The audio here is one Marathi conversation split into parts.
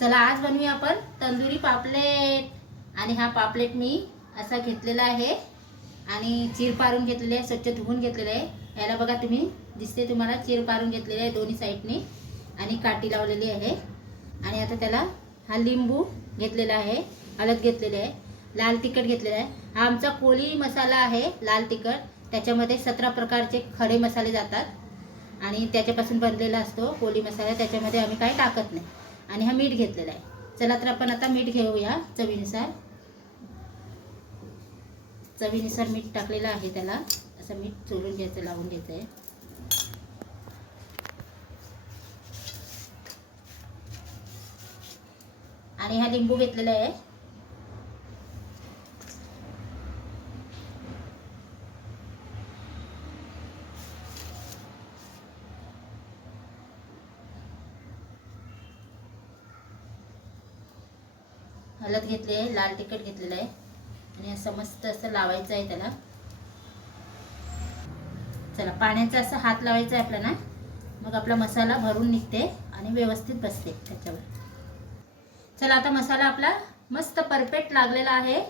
चला आज बनवूया आपण तंदुरी पापलेट। आणि हा पापलेट मी असा घेतलेला आहे आणि चीर पारून घेतलेले आहे, स्वच्छ धुवून घेतलेले आहे। याला बघा तुम्ही दिसते तुम्हाला चीर पारून घेतलेले आहे दोन्ही साइडनी आणि काठी लावलेली आहे। आणि आता त्याला हा लिंबू घेतलेला आहे, हळद घेतलेली आहे, लाल तिखट घेतलेला आहे। हा आमचा कोळी मसाला आहे लाल तिखट, त्याच्यामध्ये 17 प्रकारचे खडे मसाले जातात आणि त्याच्यापासून बनलेला असतो कोळी मसाला, त्याच्यामध्ये आम्ही काही टाकत नाही। आणि हा मीठ घेतलेला आहे। चला तर आपण आता मीठ घेऊया चवीनुसार। चवीनुसार मीठ टाकलेलं आहे, त्याला असं मीठ चोळून घ्यायचं, लावून घ्यायचं आहे। आणि हा लिंबू घेतलेला आहे। हळद घेतली आहे, लाल तिखट घेतलेलं आहे आणि असं मस्त असं लावायचं आहे त्याला। चला पाण्याचा असं हात लावायचा आहे आपल्याला, मग आपला मसाला भरून निघते आणि व्यवस्थित बसते त्याच्यावर। चला आता मसाला आपला मस्त परफेक्ट लागलेला आहे,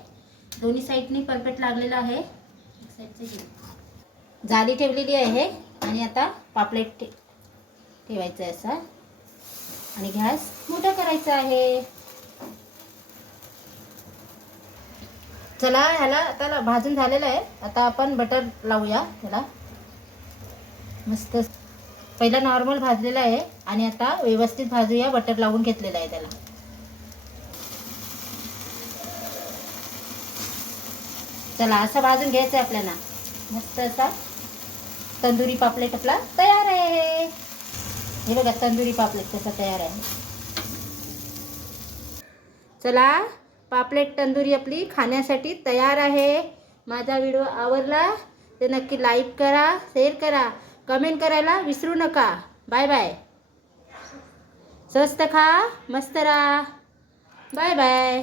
दोन्ही साइडनी परफेक्ट लागलेला आहे। एक साइडची जाळी ठेवलेली आहे आणि आता पापलेट ठेवायचं आहे असा आणि गॅस मोठा करायचा आहे। चला ह्याला आता भाजून झालेलं आहे, आता आपण बटर लावूया त्याला मस्त। पहिला नॉर्मल भाजलेला आहे आणि आता व्यवस्थित भाजूया, बटर लावून घेतलेलं आहे त्याला। चला असं भाजून घ्यायचं आहे आपल्याला, मस्त असा तंदुरी पापलेट आपला तयार आहे। हे बघा तंदुरी पापलेट कसा तयार आहे। चला पापलेट तंदुरी आपली खाण्यासाठी तयार आहे। माझा व्हिडिओ आवडला तर नक्की लाईक करा, शेअर करा, कमेंट करायला विसरू नका। Bye bye. स्वस्त खा, मस्त राहा। Bye bye.